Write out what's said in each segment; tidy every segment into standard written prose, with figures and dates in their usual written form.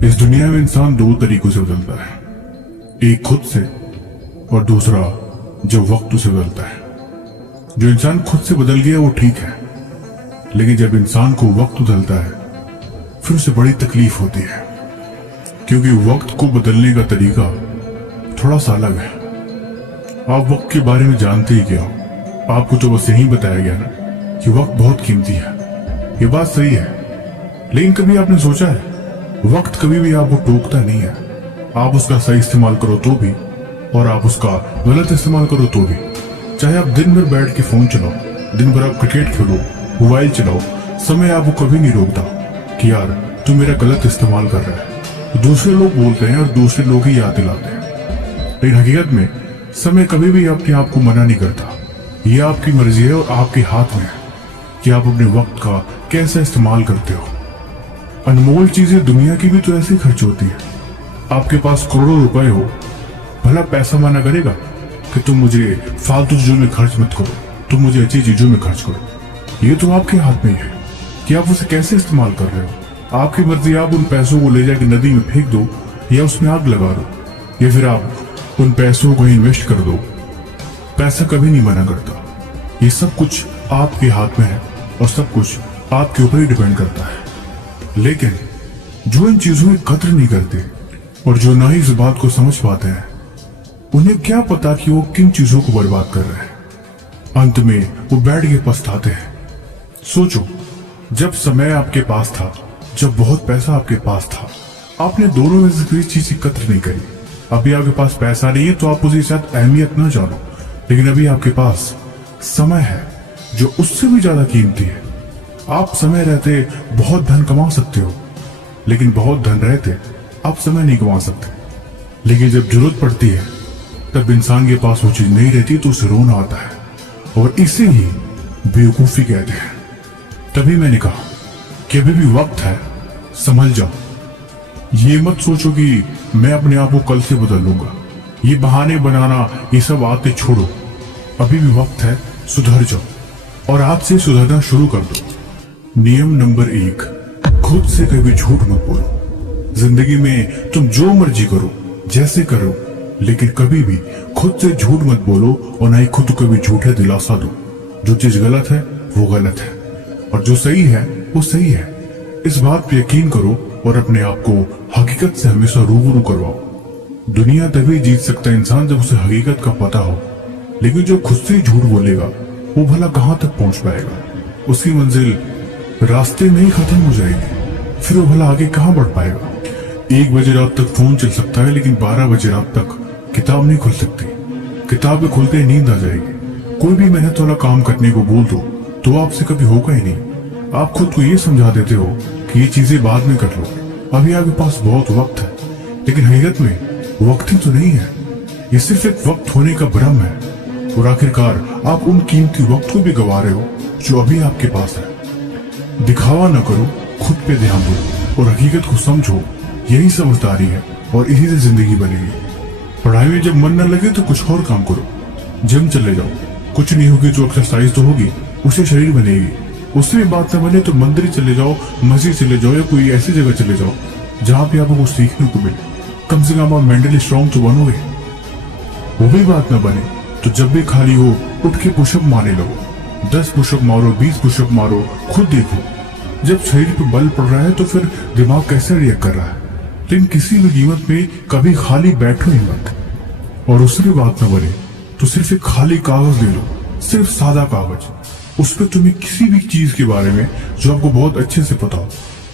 इस दुनिया में इंसान दो तरीकों से बदलता है, एक खुद से और दूसरा जब वक्त उसे बदलता है। जो इंसान खुद से बदल गया वो ठीक है, लेकिन जब इंसान को वक्त बदलता है फिर उसे बड़ी तकलीफ होती है, क्योंकि वक्त को बदलने का तरीका थोड़ा सा अलग है। आप वक्त के बारे में जानते ही क्या हो, आपको तो बस यही बताया गया ना कि वक्त बहुत कीमती है। ये बात सही है, लेकिन कभी आपने सोचा है वक्त कभी भी आपको टोकता नहीं है। आप उसका सही इस्तेमाल करो तो भी और आप उसका गलत इस्तेमाल करो तो भी। चाहे आप दिन भर बैठ के फोन चलाओ, दिन भर आप क्रिकेट खेलो, मोबाइल चलाओ, समय आपको कभी नहीं रोकता कि यार तू मेरा गलत इस्तेमाल कर रहा है। तो दूसरे लोग बोलते हैं और दूसरे लोग ही याद दिलाते हैं, लेकिन हकीकत में समय कभी भी अपने आप को मना नहीं करता। यह आपकी मर्जी है और आपके हाथ में है कि आप अपने वक्त का कैसे इस्तेमाल करते हो। अनमोल चीजें दुनिया की भी तो ऐसे ही खर्च होती है। आपके पास करोड़ों रुपए हो, भला पैसा मना करेगा कि तुम मुझे फालतू चीजों में खर्च मत करो, तुम मुझे अच्छी चीजों में खर्च करो। ये तो आपके हाथ में ही है कि आप उसे कैसे इस्तेमाल कर रहे हो। आपकी मर्जी, आप उन पैसों को ले जाकर नदी में फेंक दो या उसमें आग लगा दो, या फिर आप उन पैसों को इन्वेस्ट कर दो। पैसा कभी नहीं मना करता। ये सब कुछ आपके हाथ में है और सब कुछ आपके ऊपर ही डिपेंड करता है। लेकिन जो इन चीजों की कद्र नहीं करते और जो ना ही इस बात को समझ पाते हैं, उन्हें क्या पता कि वो किन चीजों को बर्बाद कर रहे हैं। अंत में वो बैठ के पछताते हैं। सोचो, जब समय आपके पास था, जब बहुत पैसा आपके पास था, आपने दोनों में से किसी चीज की कद्र नहीं करी। अभी आपके पास पैसा नहीं है तो आप उसकी शायद अहमियत ना जानो, लेकिन अभी आपके पास समय है जो उससे भी ज्यादा कीमती है। आप समय रहते बहुत धन कमा सकते हो, लेकिन बहुत धन रहते आप समय नहीं कमा सकते। लेकिन जब जरूरत पड़ती है तब इंसान के पास वो चीज नहीं रहती तो उसे रोना आता है, और इसे ही बेवकूफी कहते हैं। तभी मैंने कहा कि अभी भी वक्त है, संभल जाओ। ये मत सोचो कि मैं अपने आप को कल से बदल लूंगा। ये बहाने बनाना, ये सब आते छोड़ो। अभी भी वक्त है, सुधर जाओ और आज से सुधरना शुरू कर दो। नियम नंबर 1, खुद से कभी झूठ मत बोलो। जिंदगी में तुम जो मर्जी करो, जैसे करो, लेकिन कभी भी खुद से झूठ मत बोलो और ना ही खुद को कभी झूठे दिलासा दो। जो चीज गलत है वो गलत है और जो सही है वो सही है। इस बात पे यकीन करो और अपने आप को हकीकत से हमेशा रूबरू करवाओ। दुनिया तभी जीत सकता है इंसान जब उसे हकीकत का पता हो, लेकिन जो खुद से ही झूठ बोलेगा वो भला कहां तक पहुंच पाएगा। उसकी मंजिल रास्ते में ही खत्म हो जाएगी, फिर वो भला आगे कहां बढ़ पाएगा। 1 बजे रात तक फोन चल सकता है, लेकिन 12 बजे रात तक किताब नहीं खुल सकती। किताबें खुलते ही नींद आ जाएगी। कोई भी मेहनत वाला काम करने को बोल दो तो आपसे कभी होगा ही नहीं। आप खुद को ये समझा देते हो कि ये चीजें बाद में कर लो, अभी आपके पास बहुत वक्त है, लेकिन हकीकत में वक्त ही तो नहीं है। ये सिर्फ एक वक्त होने का भ्रम है और आखिरकार आप उन कीमती वक्त को भी गवा रहे हो जो अभी आपके पास है। दिखावा न करो, खुद पे ध्यान दो और हकीकत को समझो। यही समझदारी है और इसी से जिंदगी बनेगी। पढ़ाई में जब मन न लगे तो कुछ और काम करो। जिम चले जाओ, कुछ नहीं होगी तो एक्सरसाइज तो होगी, उससे शरीर बनेगी। उससे भी बात न बने तो मंदिर चले जाओ, मस्जिद चले जाओ या कोई ऐसी जगह चले जाओ जहाँ पे आपको कुछ सीखने को मिले। कम से कम आप मेंटली स्ट्रांग तो बनोगे। वो भी बात न बने तो जब भी खाली हो उठ के पुशअप मारने लगो। 10 पुशअप मारो, 20 पुशअप मारो, खुद देखो जब शरीर पे बल पड़ रहा है तो फिर दिमाग कैसे रिएक्ट कर रहा है। लेकिन किसी भी कीमत में कभी खाली बैठो ही मत। और उससे भी बात न बने तो सिर्फ एक खाली कागज ले लो, सिर्फ सादा कागज। उस पर तुम्हें किसी भी चीज के बारे में जो आपको बहुत अच्छे से पता हो,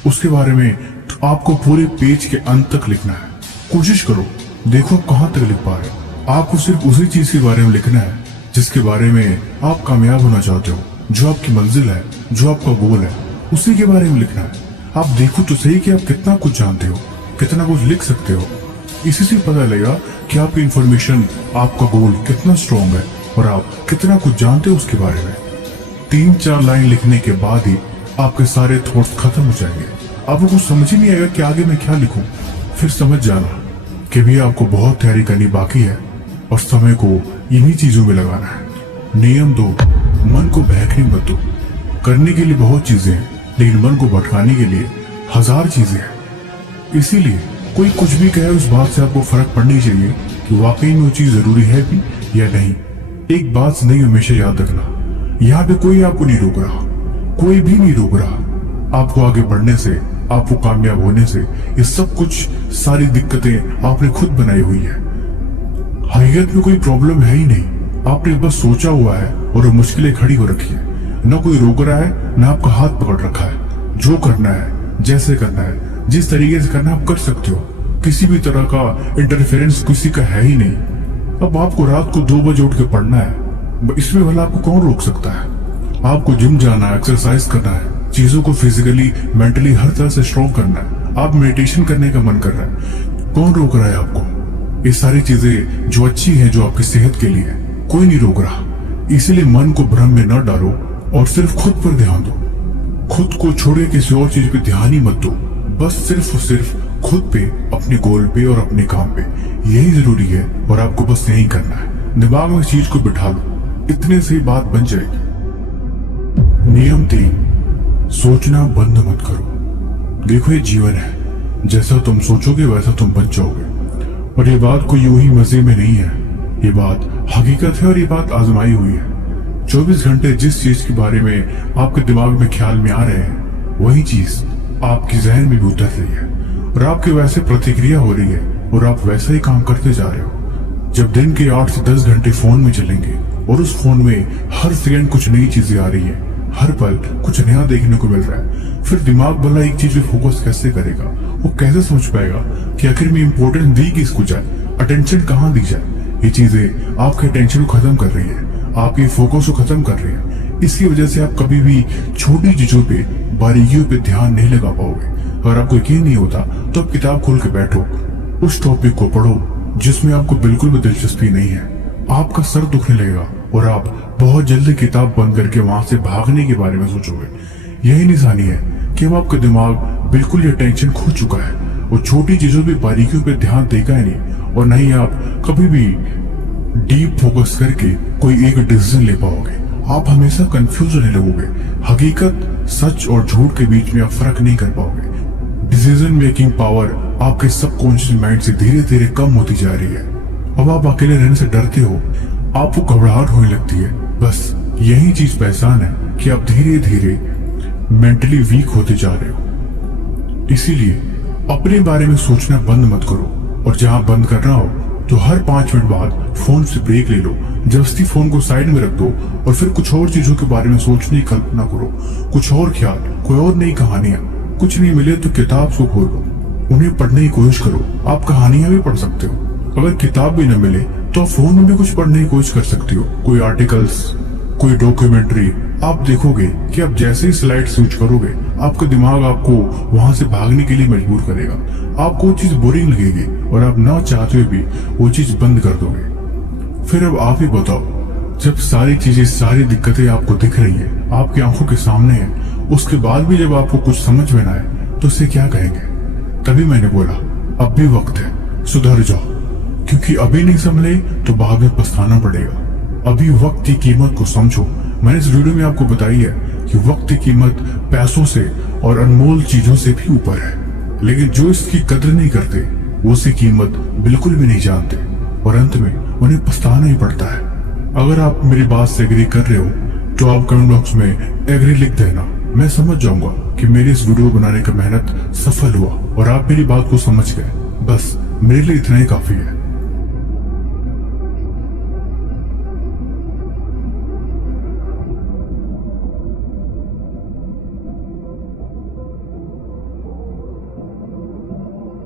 उसके बारे में तो आपको पूरे पेज के अंत तक लिखना है। कोशिश करो, देखो आप कहाँ तक लिख पा रहे हो। आपको सिर्फ उसी चीज के बारे में लिखना है जिसके बारे में आप कामयाब होना चाहते हो, जो आपकी मंजिल है, जो आपका गोल है, उसी के बारे में लिखना है। आप देखो तो सही कि आप कितना कुछ जानते हो, कितना कुछ लिख सकते हो। इसी से पता लगेगा कि आपकी इंफॉर्मेशन, आपका गोल कितना स्ट्रॉन्ग है और आप कितना कुछ जानते हो उसके बारे में। 3-4 लाइन लिखने के बाद ही आपके सारे थॉट्स खत्म हो जाएंगे। आपको कुछ समझ ही नहीं आएगा कि आगे मैं क्या लिखूं। फिर समझ जाना कि भी आपको बहुत तैयारी करनी बाकी है और समय को इन्हीं चीजों में लगाना है। नियम 2, मन को बहकने मत दो। करने के लिए बहुत चीजें हैं, लेकिन मन को भटकाने के लिए 1000 चीजें हैं। इसीलिए कोई कुछ भी कहे उस बात से आपको फर्क पड़नी चाहिए कि वाकई में वो चीज जरूरी है भी या नहीं। एक बात नहीं हमेशा याद रखना, यहाँ पे कोई आपको नहीं रोक रहा, कोई भी नहीं रोक रहा आपको आगे बढ़ने से, आपको कामयाब होने से। ये सब कुछ सारी दिक्कतें आपने खुद बनाई हुई है। हकीकत में कोई प्रॉब्लम है ही नहीं, आपने बस सोचा हुआ है और वो मुश्किलें खड़ी हो रखी है। न कोई रोक रहा है, न आपका हाथ पकड़ रखा है। जो करना है, जैसे करना है, जिस तरीके से करना है, आप कर सकते हो। किसी भी तरह का इंटरफेरेंस किसी का है ही नहीं। अब आपको रात को 2 बजे उठ के पढ़ना है, इसमें भला आपको कौन रोक सकता है? आपको जिम जाना है, एक्सरसाइज करना है, चीजों को फिजिकली मेंटली हर तरह से स्ट्रॉन्ग करना है। आप मेडिटेशन करने का मन कर रहा है, कौन रोक रहा है आपको? ये सारी चीजें जो अच्छी हैं, जो आपकी सेहत के लिए है, कोई नहीं रोक रहा। इसीलिए मन को भ्रम में न डालो और सिर्फ खुद पर ध्यान दो। खुद को छोड़ के किसी और चीज पे ध्यान ही मत दो। बस सिर्फ और सिर्फ खुद पे, अपने गोल पे और अपने काम पे, यही जरूरी है। और आपको बस यही करना है। दिमाग में इस चीज को बिठा लो, इतने से ही बात बन जाएगी। नियम 3, सोचना बंद मत करो। देखो ये जीवन है, जैसा तुम सोचोगे वैसा तुम बन जाओगे। और ये बात कोई यूं ही मजे में नहीं है, ये बात हकीकत है और ये बात आजमाई हुई है। 24 घंटे जिस चीज के बारे में आपके दिमाग में ख्याल में आ रहे हैं, वही चीज आपकी जहन में भी उतर रही है और आपके वैसे प्रतिक्रिया हो रही है और आप वैसा ही काम करते जा रहे हो। जब दिन के 8 से 10 घंटे फोन में चलेंगे और उस फोन में हर सेकंड कुछ नई चीजें आ रही है, हर पल कुछ नया देखने को मिल रहा है, फिर दिमाग भला एक चीज पे फोकस कैसे करेगा? वो कैसे समझ पाएगा कि आखिर में इम्पोर्टेंस दी किसको जाए, अटेंशन कहाँ दी जाए? ये चीजें आपके अटेंशन को खत्म कर रही है, आपके फोकस को खत्म कर रही है। इसकी वजह से आप कभी भी छोटी चीजों पे, बारीकियों पे ध्यान नहीं लगा पाओगे। अगर आपको यकीन नहीं होता तो आप किताब खोल के बैठो, उस टॉपिक को पढ़ो जिसमें आपको बिल्कुल भी दिलचस्पी नहीं है। आपका सर दुखने लगेगा और आप बहुत जल्दी किताब बंद करके वहां से भागने के बारे में सोचोगे। यही निशानी है कि अब आपका दिमाग बिल्कुल ये टेंशन खो चुका है और छोटी चीजों पे, बारीकियों पे ध्यान देगा ही नहीं। और नहीं आप कभी भी डीप फोकस करके कोई एक डिसीजन ले पाओगे। आप हमेशा कंफ्यूज होने लगोगे। हकीकत, सच और झूठ के बीच में आप फर्क नहीं कर पाओगे। डिसीजन मेकिंग पावर आपके सबकॉन्शियस माइंड से धीरे धीरे कम होती जा रही है। अब आप अकेले रहने से डरते हो, आपको घबराहट होने लगती है। बस यही चीज पहचान है कि आप धीरे धीरे मेंटली वीक होते जा रहे हो। इसीलिए अपने बारे में सोचना बंद मत करो और जहां बंद करना हो तो हर 5 मिनट बाद फोन से ब्रेक ले लो। जबरदस्ती फोन को साइड में रख दो और फिर कुछ और चीजों के बारे में सोचने की कल्पना करो। कुछ और ख्याल, कोई और नई कहानियां। कुछ नहीं मिले तो किताब को खोलो, उन्हें पढ़ने की कोशिश करो। आप कहानियां भी पढ़ सकते हो। अगर किताब भी न मिले तो आप फोन में भी कुछ पढ़ने की कोशिश कर सकते हो। कोई आर्टिकल्स, कोई डॉक्यूमेंट्री। आप देखोगे कि आप जैसे ही स्लाइड स्विच करोगे, आपका दिमाग आपको वहां से भागने के लिए मजबूर करेगा। आपको वो चीज बोरिंग लगेगी और आप ना चाहते हुए भी वो चीज बंद कर दोगे। फिर अब आप ही बताओ, जब सारी चीजें, सारी दिक्कतें आपको दिख रही है, आपकी आंखों के सामने है, उसके बाद भी जब आपको कुछ समझ में ना आए तो उसे क्या कहेंगे? तभी मैंने बोला अब भी वक्त है, सुधर जाओ, क्योंकि अभी नहीं संभले तो बाद में पछताना पड़ेगा। अभी वक्त की कीमत को समझो। मैंने इस वीडियो में आपको बताई है कि वक्त की कीमत पैसों से और अनमोल चीजों से भी ऊपर है, लेकिन जो इसकी कदर नहीं करते वो उसकी कीमत बिल्कुल भी नहीं जानते और अंत में उन्हें पछताना ही पड़ता है। अगर आप मेरी बात से एग्री कर रहे हो तो आप कमेंट बॉक्स में एग्री लिख देना। मैं समझ जाऊंगा कि मेरी इस वीडियो बनाने का मेहनत सफल हुआ और आप मेरी बात को समझ गए। बस मेरे लिए इतना ही काफी है।